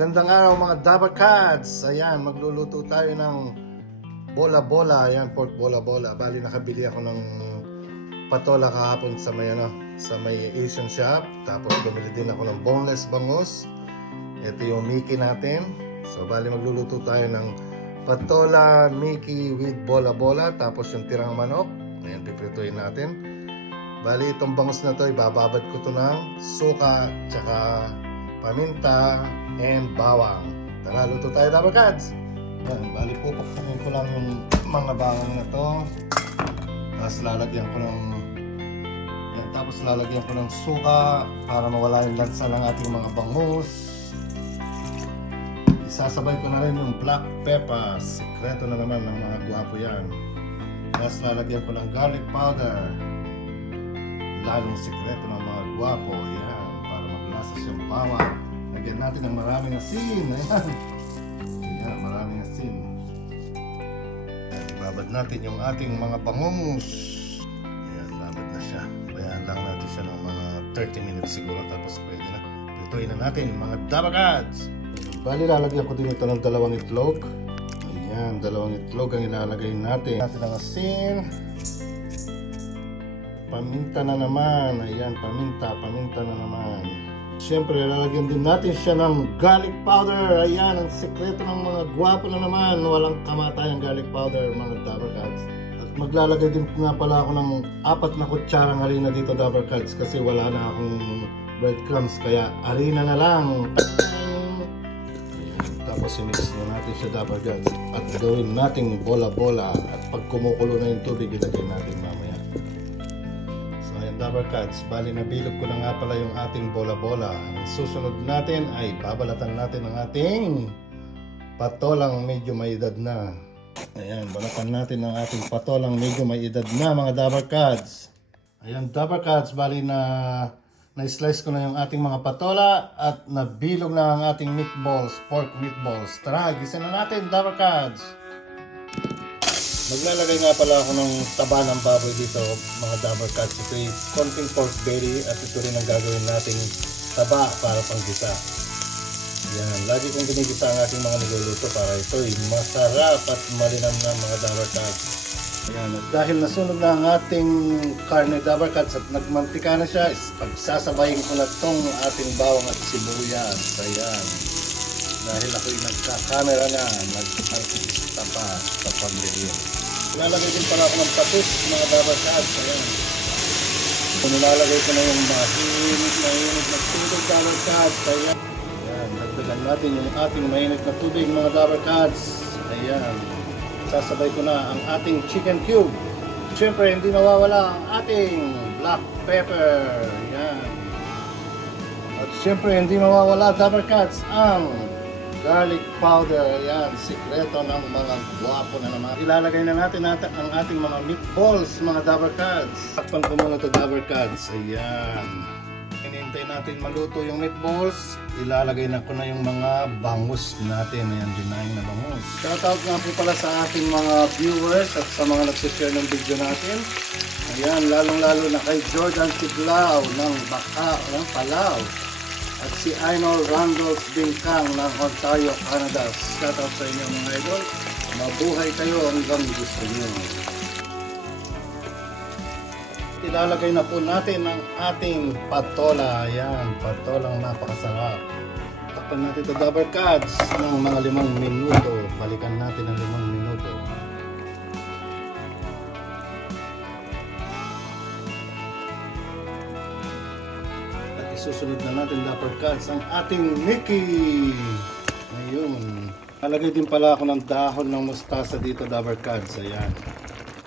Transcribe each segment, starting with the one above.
Magandang araw mga Dabber Cats. Ayan, magluluto tayo ng bola-bola. Ayan, pork bola-bola. Bali, nakabili ako ng patola kahapon sa may Asian shop. Tapos bumili din ako ng boneless bangus. Ito yung Mickey natin. So, bali, magluluto tayo ng patola Mickey with bola-bola. Tapos yung tirang manok. Ayan, piprituin natin. Bali, itong bangus na to, ibababad ko to ng suka, tsaka paminta, and bawang. Tara, luto tayo, Dabber Cats! Yan, bali pupukpukin ko lang yung mga bawang na to. Tapos lalagyan ko ng suka para mawala yung lansa ng ating mga bangus. Isasabay ko na rin yung black pepper. Sikreto na naman ng mga gwapo yan. Tapos lalagyan ko ng garlic powder. Lalong sikreto ng mga gwapo. Yan, para maglasa siyang bawang. Lagyan natin ng maraming asin. Ayan. Ayan, maraming asin. Ayan, ibabad natin yung ating mga bangus. Ayan, babad na siya. Bayaan lang natin siya ng mga 30 minutes siguro. Tapos pwede na. Prituin na natin mga Dabber Cats. Bali, lalagyan ko din ito ng dalawang itlog. Ayan, dalawang itlog ang ilalagay natin. Natin ang asin. Paminta na naman. Ayan, paminta na naman. Siyempre, lalagyan din natin siya ng garlic powder. Ayan, ang sekreto ng mga gwapo na naman. Walang kamatayang garlic powder, mga Dabber Cats. At maglalagay din nga pala ako ng 4 na kutsarang harina dito, Dabber Cats. Kasi wala na akong breadcrumbs, kaya harina na lang. Ayan, tapos i-mix na natin siya, Dabber Cats. At gawin nating bola-bola. At pag kumukulo na yung tubig, ilagay natin mamaya. Dabber Cats, bali nabilog ko na nga pala yung ating bola-bola. Ang susunod natin ay babalatan natin ang ating patolang medyo may edad na. Ayan, balatan natin ang ating patolang medyo may edad na, mga Dabber Cats. Ayan, Dabber Cats, bali na-slice ko na yung ating mga patola at nabilog na ang ating meatballs, pork meatballs. Tara, gisa na natin, Dabber Cats. Maglalagay nga pala ako ng taba ng baboy dito, mga Dabber Cats. Ito yung konting pork belly at ito rin ang gagawin nating taba para panggisa. Yan, lagi kong ginigisa ang ating mga niluluto para ito ay masarap at malinam na, mga Dabber Cats. Ayan, at dahil nasunog na ang ating karne, Dabber Cats, at nagmantika na siya, pagsasabayin ko na itong ating bawang at sibuyas. Ayan. Dahil ako'y nagka-camera na, nag-artista pa sa pag-review. Nilalagay din pala ako ng patis, mga Dabber Cats. Ayan. So, nilalagay ko na yung mainit na tubig, Dabber Cats. Ayan. Ayan. Dagdagan natin yung ating mainit na tubig, mga Dabber Cats. Ayan. Sasabay ko na ang ating chicken cube. Siyempre, hindi nawawala ang ating black pepper. Ayan. At siyempre, hindi mawawala, Dabber Cats, ang garlic powder. Ayan, sikreto ng mga guwapo na naman. Ilalagay na natin ang ating mga meatballs, mga Dabber Cats. Takpan ko muna ito, Dabber Cats. Ayan. Hinihintay natin maluto yung meatballs. Ilalagay na ko na yung mga bangus natin. Ayan, dinaing na bangus. Shoutout nga po pala sa ating mga viewers at sa mga nagsishare ng video natin. Ayan, lalong-lalo na kay Jordan Tiglao ng Baka, ng Palau. At si Ainol Randolph Bingkang ng Ontario, Canada. Shoutout sa inyo, mga idol. Mabuhay kayo hanggang gusto nyo. Ilalagay na po natin ang ating patola. Ayan, patolang napakasarap. Takpan natin ito, Dabber Cats, ng mga 5 minuto. Balikan natin ang 5 minuto. Susunod na natin, Dabber Cats, ang ating Mickey. Ayun. Nalagay din pala ako ng dahon ng mustasa dito, Dabber Cats. Ayan.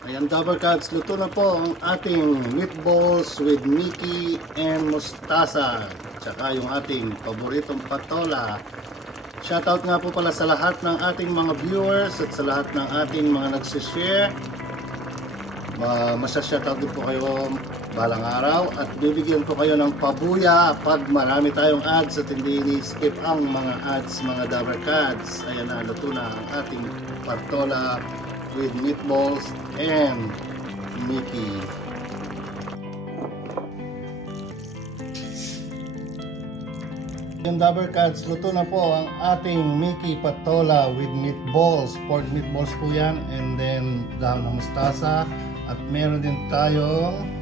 Ayan, Dabber Cats, luto na po ang ating meatballs with Mickey and mustasa. Tsaka yung ating paboritong patola. Shoutout nga po pala sa lahat ng ating mga viewers at sa lahat ng ating mga nagsishare. Masya-shoutout din po kayo balang araw at bibigyan ko kayo ng pabuya pag marami tayong ads at hindi ni-skip ang mga ads, mga Dabber Cats. Ayan na, luto na ang ating patola with meatballs and Mickey. Yung Dabber Cats, luto na po ang ating Mickey Patola with meatballs. Pork meatballs po yan. And then, dahon ng mustasa. At meron din tayong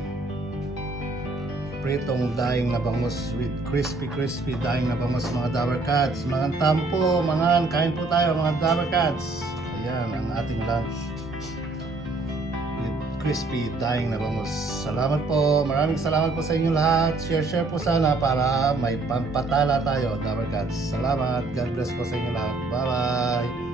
pritong daing na bangus with crispy daing na bangus mga Dabber Cats. Mga tampo, mga kain po tayo mga Dabber Cats. Ayan ang ating lunch with crispy daing na bangus. Salamat po, maraming salamat po sa inyo lahat. Share po sana para may pampatala tayo Dabber Cats. Salamat, God bless po sa inyo lahat. Bye bye.